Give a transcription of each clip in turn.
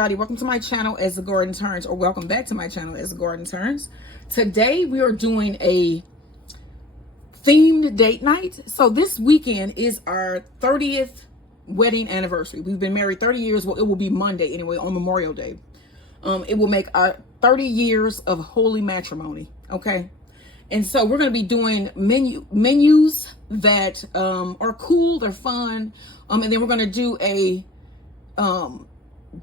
everybody, welcome to my channel As the Garden Turns, or welcome back to my channel As the Garden Turns. Today we are doing a themed date night. So this weekend is our 30th wedding anniversary. We've been married 30 years. Well, it will be Monday anyway, on Memorial Day. It will make our 30 years of holy matrimony. Okay, and so we're going to be doing menus that are cool, they're fun, and then we're going to do a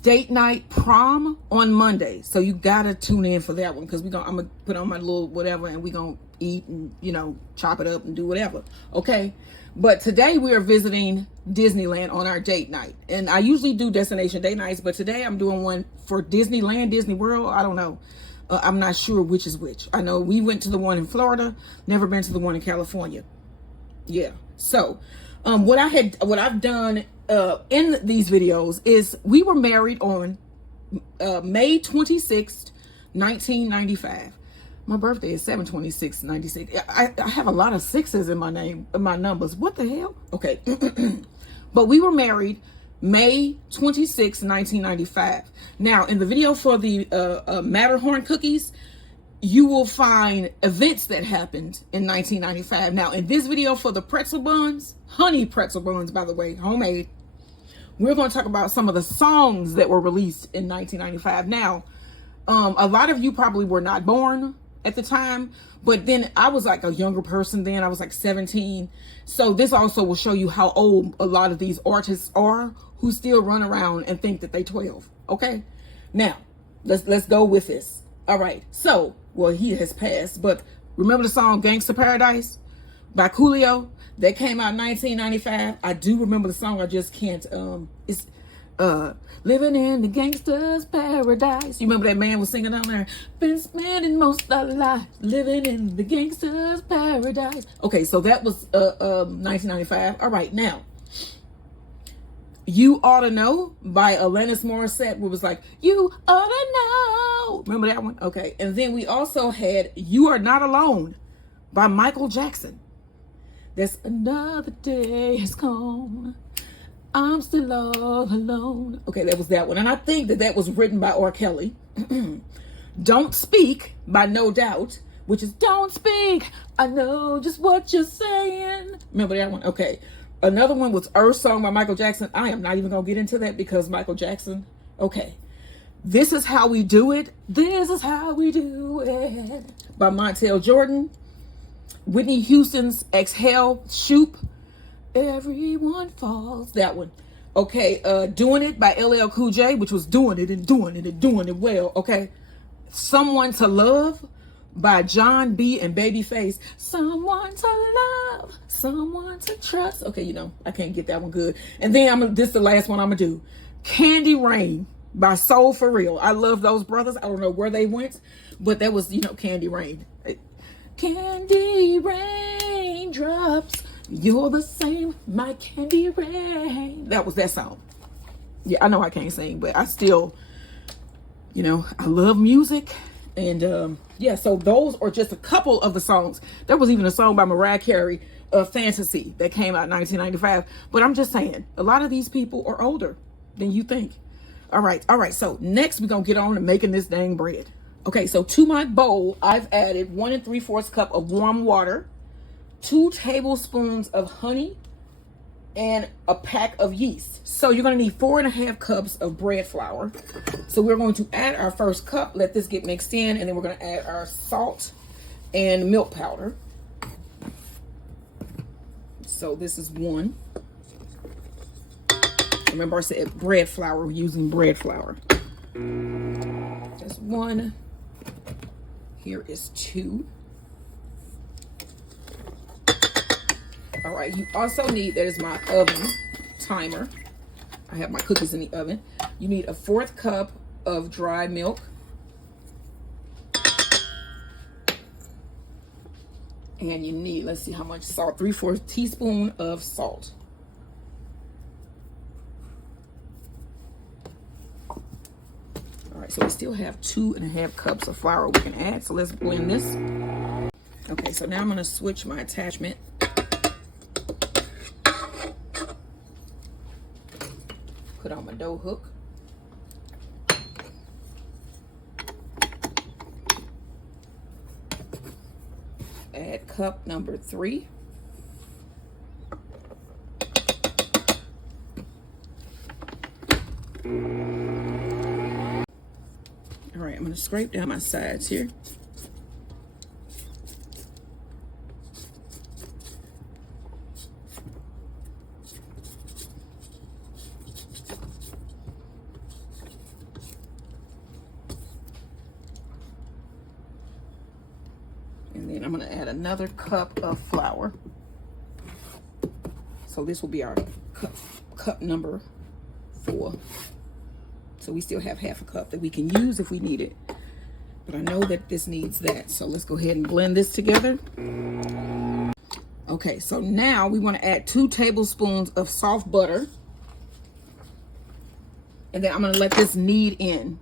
date night prom on Monday. So you gotta tune in for that one, because I'm gonna put on my little whatever and we're gonna eat and, you know, chop it up and do whatever. Okay, but today we are visiting Disneyland on our date night, and I usually do destination date nights, but today I'm doing one for Disneyland, Disney World. I don't know, I'm not sure which is which. I know we went to the one in Florida, never been to the one in California. Yeah, so what I've done in these videos is we were married on May 26th, 1995. My birthday is 7/26/96. I have a lot of sixes in my name, in my numbers. What the hell? Okay. But we were married May 26th, 1995. Now, in the video for the Matterhorn cookies, you will find events that happened in 1995. Now, in this video for the pretzel buns, honey pretzel buns, by the way, homemade, we're going to talk about some of the songs that were released in 1995. Now, a lot of you probably were not born at the time, but then I was like a younger person then. I was like 17. So this also will show you how old a lot of these artists are who still run around and think that they 12. Okay? Now, let's go with this. All right. So, well, he has passed, but remember the song Gangsta Paradise by Coolio? That came out in 1995. I do remember the song. I just can't. It's living in the gangster's paradise. You remember that man was singing down there? Been spending most of our life living in the gangster's paradise. Okay, so that was 1995. All right, now You Ought to Know by Alanis Morissette, where it was like, you ought to know. Remember that one? Okay, and then we also had You Are Not Alone by Michael Jackson. That's another day has come. I'm still all alone. Okay, that was that one. And I think that was written by R. Kelly. Don't Speak by No Doubt, which is don't speak, I know just what you're saying. Remember that one? Okay. Another one was Earth Song by Michael Jackson. I am not even going to get into that because Michael Jackson. Okay. This Is How We Do It. This is how we do it by Montel Jordan. Whitney Houston's Exhale, Shoop. Everyone Falls. That one. Okay. Doing It by LL Cool J, which was doing it and doing it and doing it well. Okay. Someone to Love by John B. and Babyface. Someone to love, someone to trust. Okay, you know, I can't get that one good. And then this is the last one I'm gonna do. Candy Rain by Soul For Real. I love those brothers. I don't know where they went, but that was, you know, Candy Rain. Candy rain drops, you're the same, my candy rain. That was that song. Yeah, I know I can't sing, but I still, you know, I love music. And yeah, so those are just a couple of the songs. There was even a song by Mariah Carey, Fantasy, that came out in 1995. But I'm just saying, a lot of these people are older than you think. All right. So next we're going to get on to making this dang bread. Okay, so to my bowl, I've added 1 3/4 cup of warm water, 2 tablespoons of honey, and a pack of yeast. So you're going to need 4 1/2 cups of bread flour. So we're going to add our first cup, let this get mixed in, and then we're going to add our salt and milk powder. So this is 1. Remember I said bread flour, we're using bread flour. That's 1. Here is 2. All right, you also need, that is my oven timer. I have my cookies in the oven. You need a 1/4 cup of dry milk. And you need, let's see how much salt, 3/4 teaspoon of salt. All right, so we still have 2 1/2 cups of flour we can add. So let's blend this. Okay, so now I'm gonna switch my attachment. Put on my dough hook. add cup number 3. All right, I'm going to scrape down my sides here. And then I'm going to add another cup of flour. So this will be our cup number 4. So we still have half a cup that we can use if we need it. But I know that this needs that. So let's go ahead and blend this together. Okay, so now we want to add 2 tablespoons of soft butter. And then I'm going to let this knead in.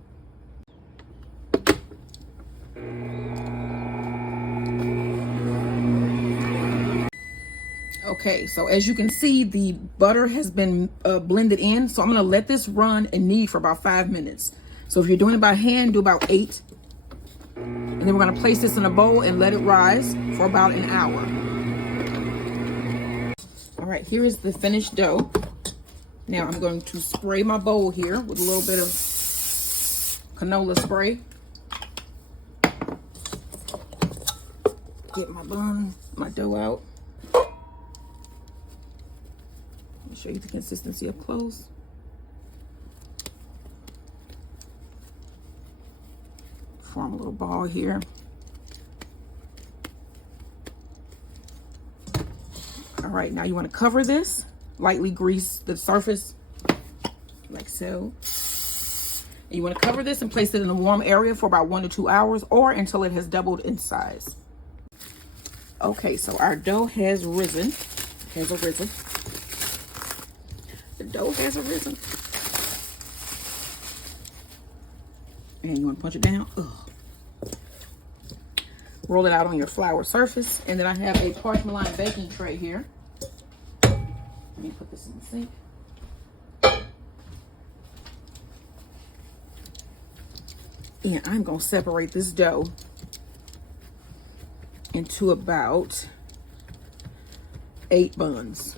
Okay, so as you can see, the butter has been blended in. So I'm going to let this run and knead for about 5 minutes. So if you're doing it by hand, do about 8. And then we're going to place this in a bowl and let it rise for about an hour. All right, here is the finished dough. Now I'm going to spray my bowl here with a little bit of canola spray. Get my dough out. Show you the consistency up close. Form a little ball here. All right, now you want to cover this, lightly grease the surface like so. And you want to cover this and place it in a warm area for about 1 to 2 hours or until it has doubled in size. Okay, so our dough has arisen. The dough has arisen. And you want to punch it down. Ugh. Roll it out on your flour surface. And then I have a parchment lined baking tray here. Let me put this in the sink. And I'm going to separate this dough into about 8 buns.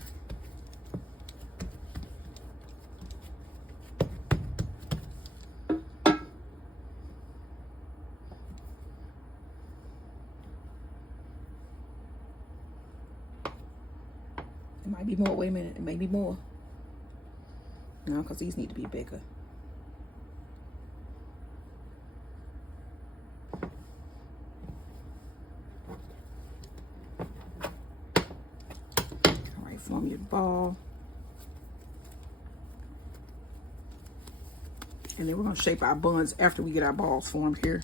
It might be more. Wait a minute. It may be more. No, because these need to be bigger. All right, form your ball. And then we're going to shape our buns after we get our balls formed here.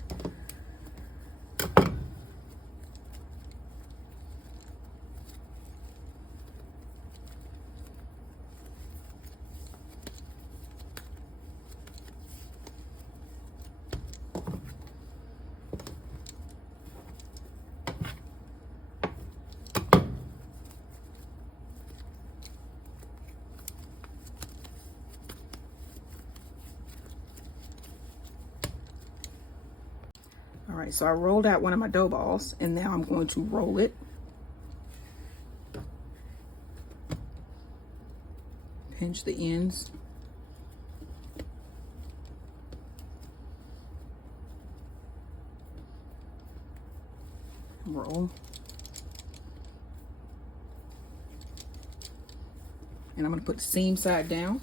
All right, so I rolled out one of my dough balls, and now I'm going to roll it. Pinch the ends. Roll. And I'm going to put the seam side down.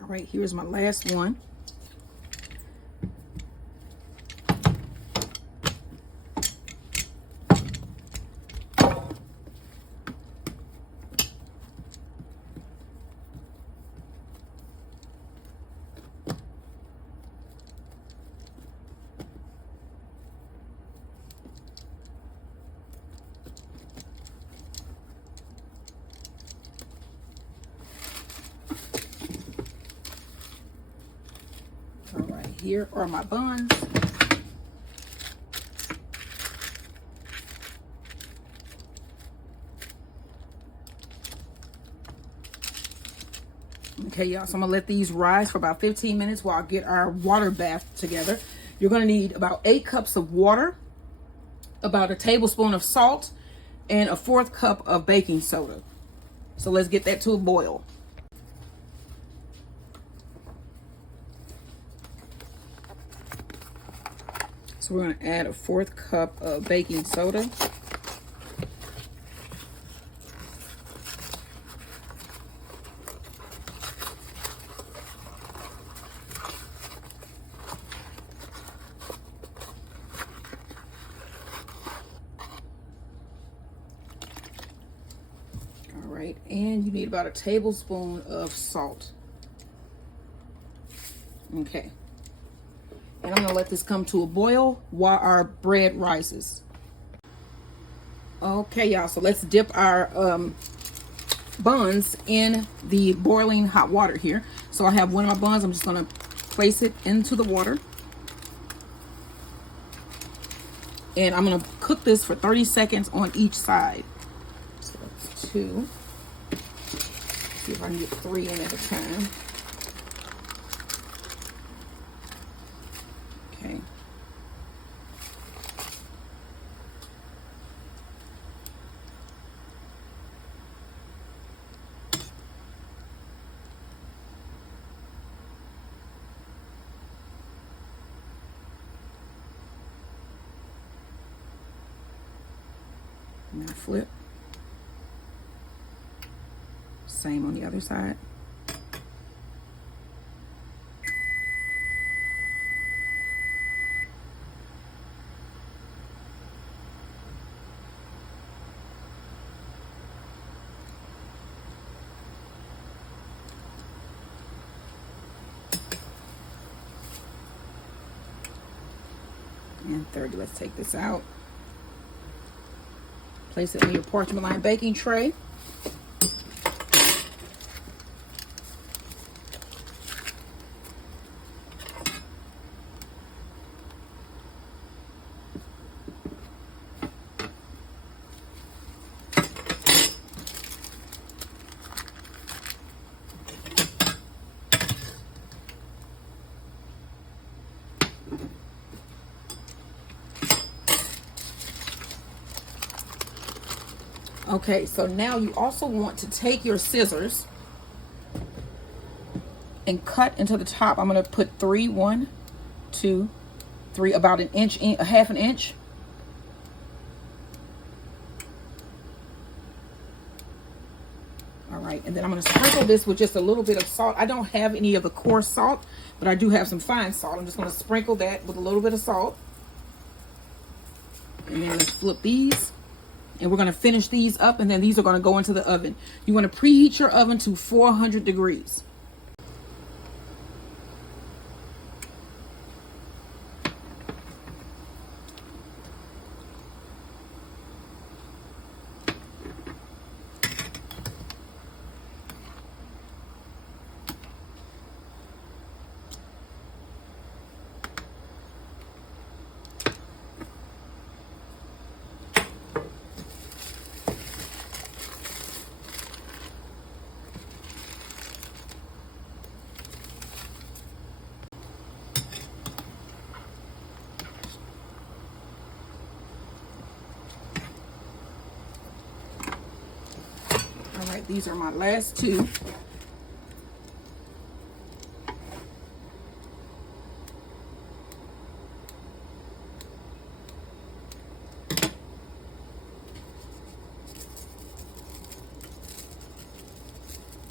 All right, here's my last one. Here are my buns. Okay, y'all, so I'm gonna let these rise for about 15 minutes while I get our water bath together. You're gonna need about 8 cups of water, about a tablespoon of salt, and a 1/4 cup of baking soda. So let's get that to a boil. So we're gonna add a 1/4 cup of baking soda. And you need about a tablespoon of salt. Okay. And I'm gonna let this come to a boil while our bread rises. Okay, y'all, so let's dip our buns in the boiling hot water here. So I have one of my buns. I'm just gonna place it into the water. And I'm gonna cook this for 30 seconds on each side. So that's 2. See if I can get 3 in at a time. Okay. Now flip. Same on the other side. And 30, let's take this out. Place it in your parchment lined baking tray. Okay, so now you also want to take your scissors and cut into the top. I'm going to put 3, 1, 2, 3, about an inch, a half an inch. All right, and then I'm going to sprinkle this with just a little bit of salt. I don't have any of the coarse salt, but I do have some fine salt. I'm just going to sprinkle that with a little bit of salt. And then let's flip these. And we're going to finish these up, and then these are going to go into the oven. You want to preheat your oven to 400 degrees. All right, these are my last 2.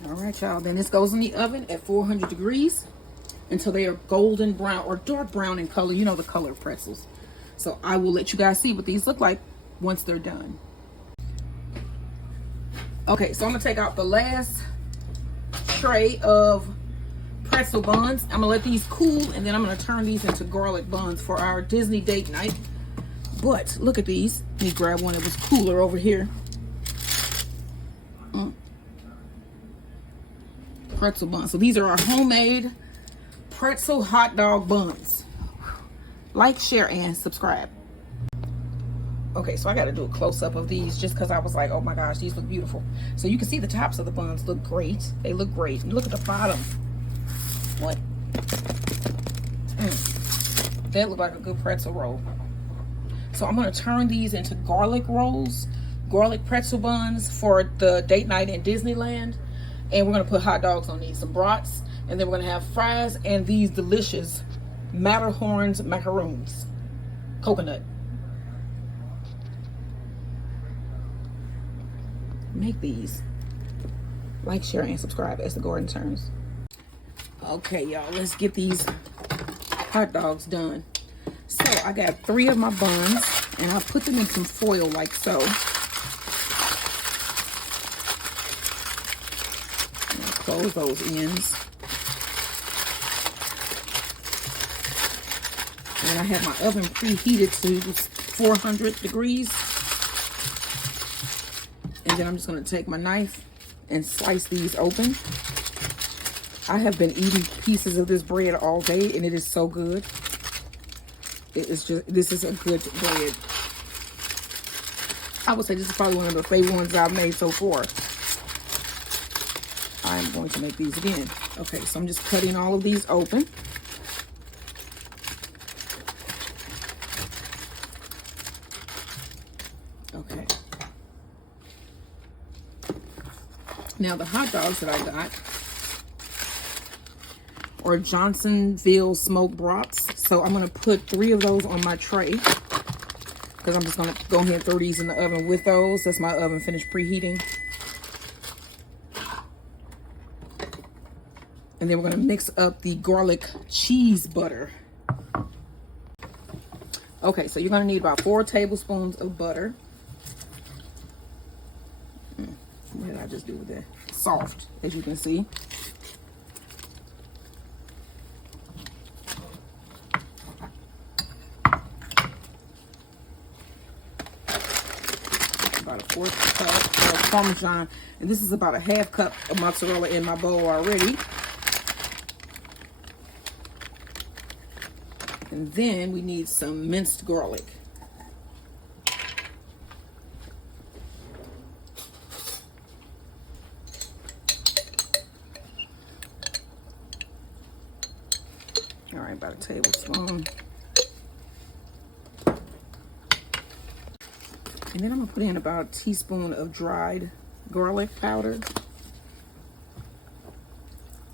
All right, y'all, then this goes in the oven at 400 degrees until they are golden brown or dark brown in color. You know the color of pretzels. So I will let you guys see what these look like once they're done. Okay, so I'm gonna take out the last tray of pretzel buns. I'm gonna let these cool, and then I'm gonna turn these into garlic buns for our Disney date night. But look at these. Let me grab one that was cooler over here. Pretzel buns. So these are our homemade pretzel hot dog buns. Like, share, and subscribe. Okay, so I got to do a close-up of these just because I was like, oh my gosh, these look beautiful. So you can see the tops of the buns look great. They look great. And look at the bottom. What? That look like a good pretzel roll. So I'm going to turn these into garlic rolls, garlic pretzel buns for the date night in Disneyland. And we're going to put hot dogs on these, some brats. And then we're going to have fries and these delicious Matterhorn's macaroons. Coconut. Make these. Like, share, and subscribe as the garden turns. Okay, y'all, let's get these hot dogs done. So I got 3 of my buns and I put them in some foil like so. And close those ends. And I have my oven preheated to 400 degrees. And then I'm just going to take my knife and slice these open. I have been eating pieces of this bread all day and it is so good. It is just, this is a good bread. I would say this is probably one of the favorite ones I've made so far. I'm going to make these again. Okay, so I'm just cutting all of these open. Okay. Now the hot dogs that I got are Johnsonville smoked brats. So I'm gonna put 3 of those on my tray because I'm just gonna go ahead and throw these in the oven with those. That's my oven finished preheating. And then we're gonna mix up the garlic cheese butter. Okay, so you're gonna need about 4 tablespoons of butter. What did I just do with that? Soft, as you can see. About a 1/4 cup of Parmesan, and this is about a 1/2 cup of mozzarella in my bowl already. And then we need some minced garlic. All right, about a tablespoon. And then I'm gonna put in about a teaspoon of dried garlic powder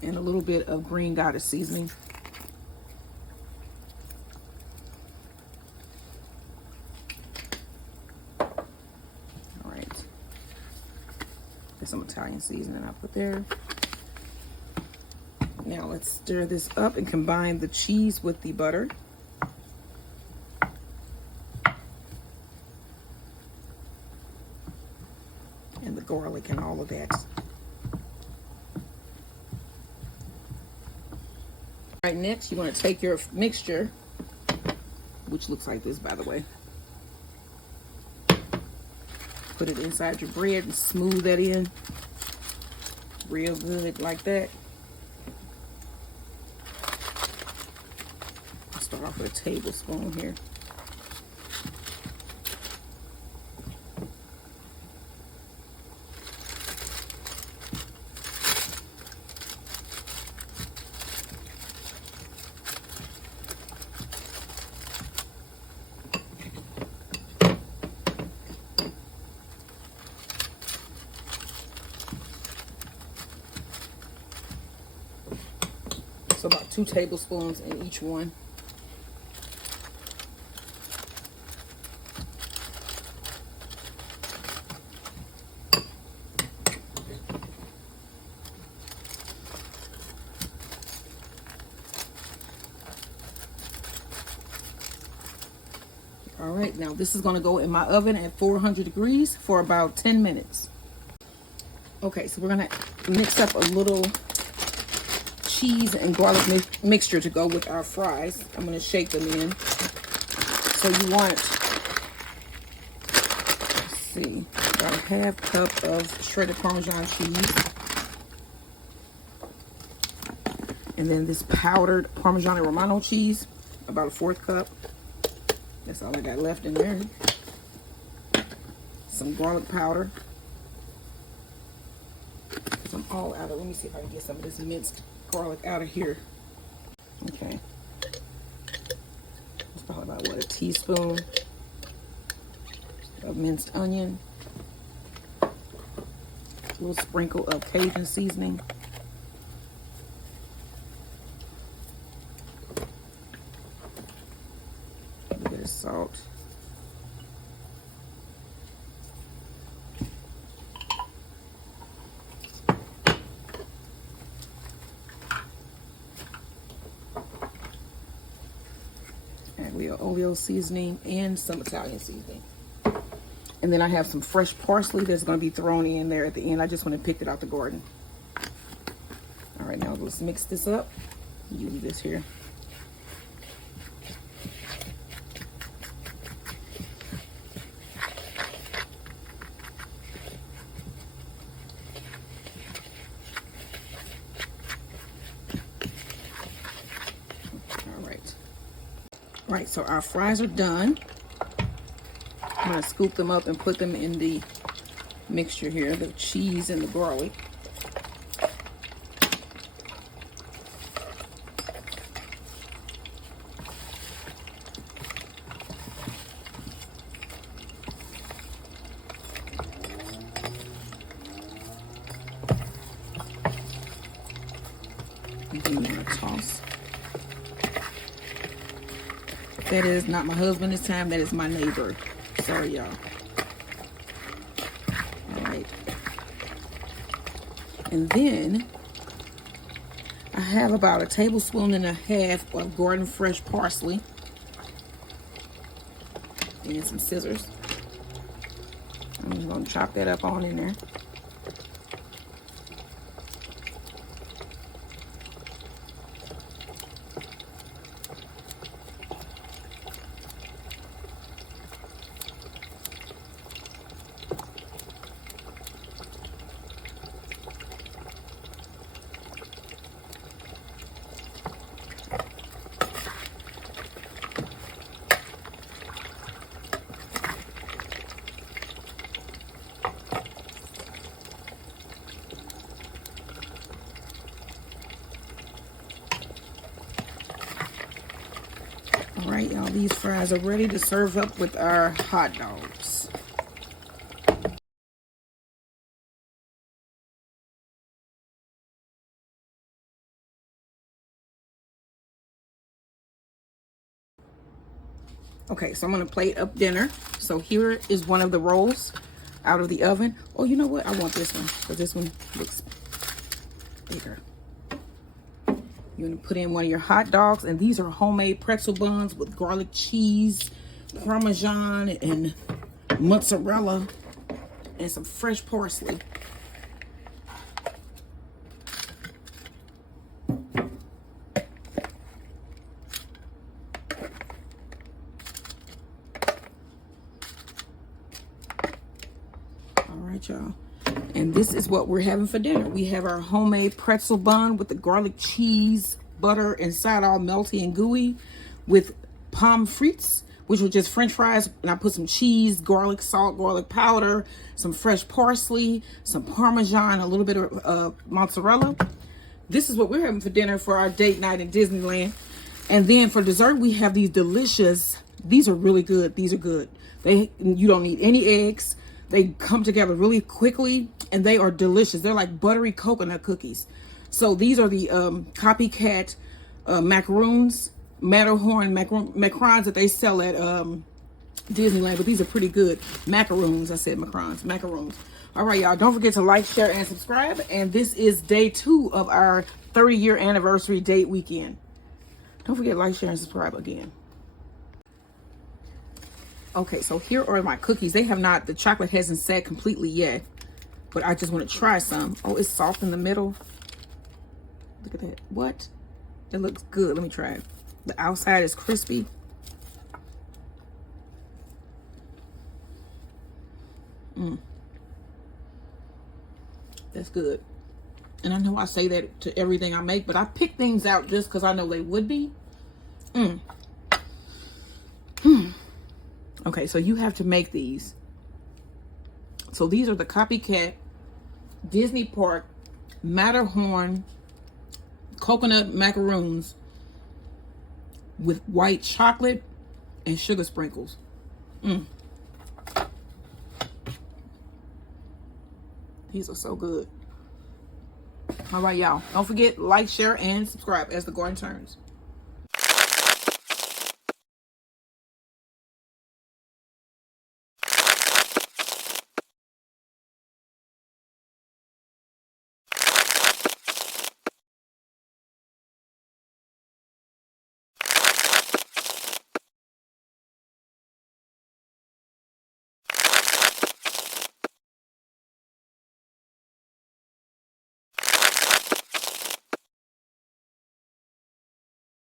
and a little bit of green goddess seasoning. All right. There's some Italian seasoning I put there. Now let's stir this up and combine the cheese with the butter. And the garlic and all of that. All right, next you want to take your mixture, which looks like this, by the way. Put it inside your bread and smooth that in real good like that. I'll start off with a tablespoon here. So about 2 tablespoons in each one. All right, now this is going to go in my oven at 400 degrees for about 10 minutes. Okay, so we're going to mix up a little cheese and garlic mixture to go with our fries. I'm going to shake them in. So you want, let's see, about a 1/2 cup of shredded Parmesan cheese. And then this powdered Parmesan Romano cheese, about a 1/4 cup. That's all I got left in there. Some garlic powder. Some all out of, let me see if I can get some of this minced garlic out of here. Okay. It's probably about, what, a teaspoon of minced onion. A little sprinkle of Cajun seasoning. A little bit of salt. Oleo seasoning and some Italian seasoning. And then I have some fresh parsley that's going to be thrown in there at the end. I just want to pick it out the garden. All right, now let's mix this up. Use this here. All right, so our fries are done. I'm gonna scoop them up and put them in the mixture here, the cheese and the garlic. Give them a toss. That is not my husband this time, that is my neighbor. Sorry, y'all. All right. And then I have about 1.5 tablespoons of garden fresh parsley. And some scissors. I'm just gonna chop that up on in there. All right, y'all, these fries are ready to serve up with our hot dogs. Okay, so I'm gonna plate up dinner. So here is one of the rolls out of the oven. Oh, you know what? I want this one because this one looks bigger. You're gonna put in one of your hot dogs, and these are homemade pretzel buns with garlic cheese, Parmesan, and mozzarella, and some fresh parsley. All right, y'all. And this is what we're having for dinner. We have our homemade pretzel bun with the garlic cheese, butter inside, all melty and gooey, with Pommes frites, which were just French fries. And I put some cheese, garlic salt, garlic powder, some fresh parsley, some Parmesan, a little bit of mozzarella. This is what we're having for dinner for our date night in Disneyland. And then for dessert, we have these delicious, these are really good. These are good. You don't need any eggs. They come together really quickly, and they are delicious. They're like buttery coconut cookies. So these are the copycat macaroons, Matterhorn macarons that they sell at Disneyland, but these are pretty good. Macaroons, I said macaroons. All right, y'all, don't forget to like, share, and subscribe. And this is day 2 of our 30-year anniversary date weekend. Don't forget to like, share, and subscribe again. Okay, so here are my cookies. They have not, the chocolate hasn't set completely yet, but I just want to try some. Oh, it's soft in the middle. Look at that. What? That looks good. Let me try it. The outside is crispy. That's good. And I know I say that to everything I make, but I pick things out just because I know they would be. Okay, so you have to make these. So these are the copycat Disney Park Matterhorn coconut macaroons with white chocolate and sugar sprinkles. These are so good. All right, y'all. Don't forget, like, share, and subscribe as the garden turns.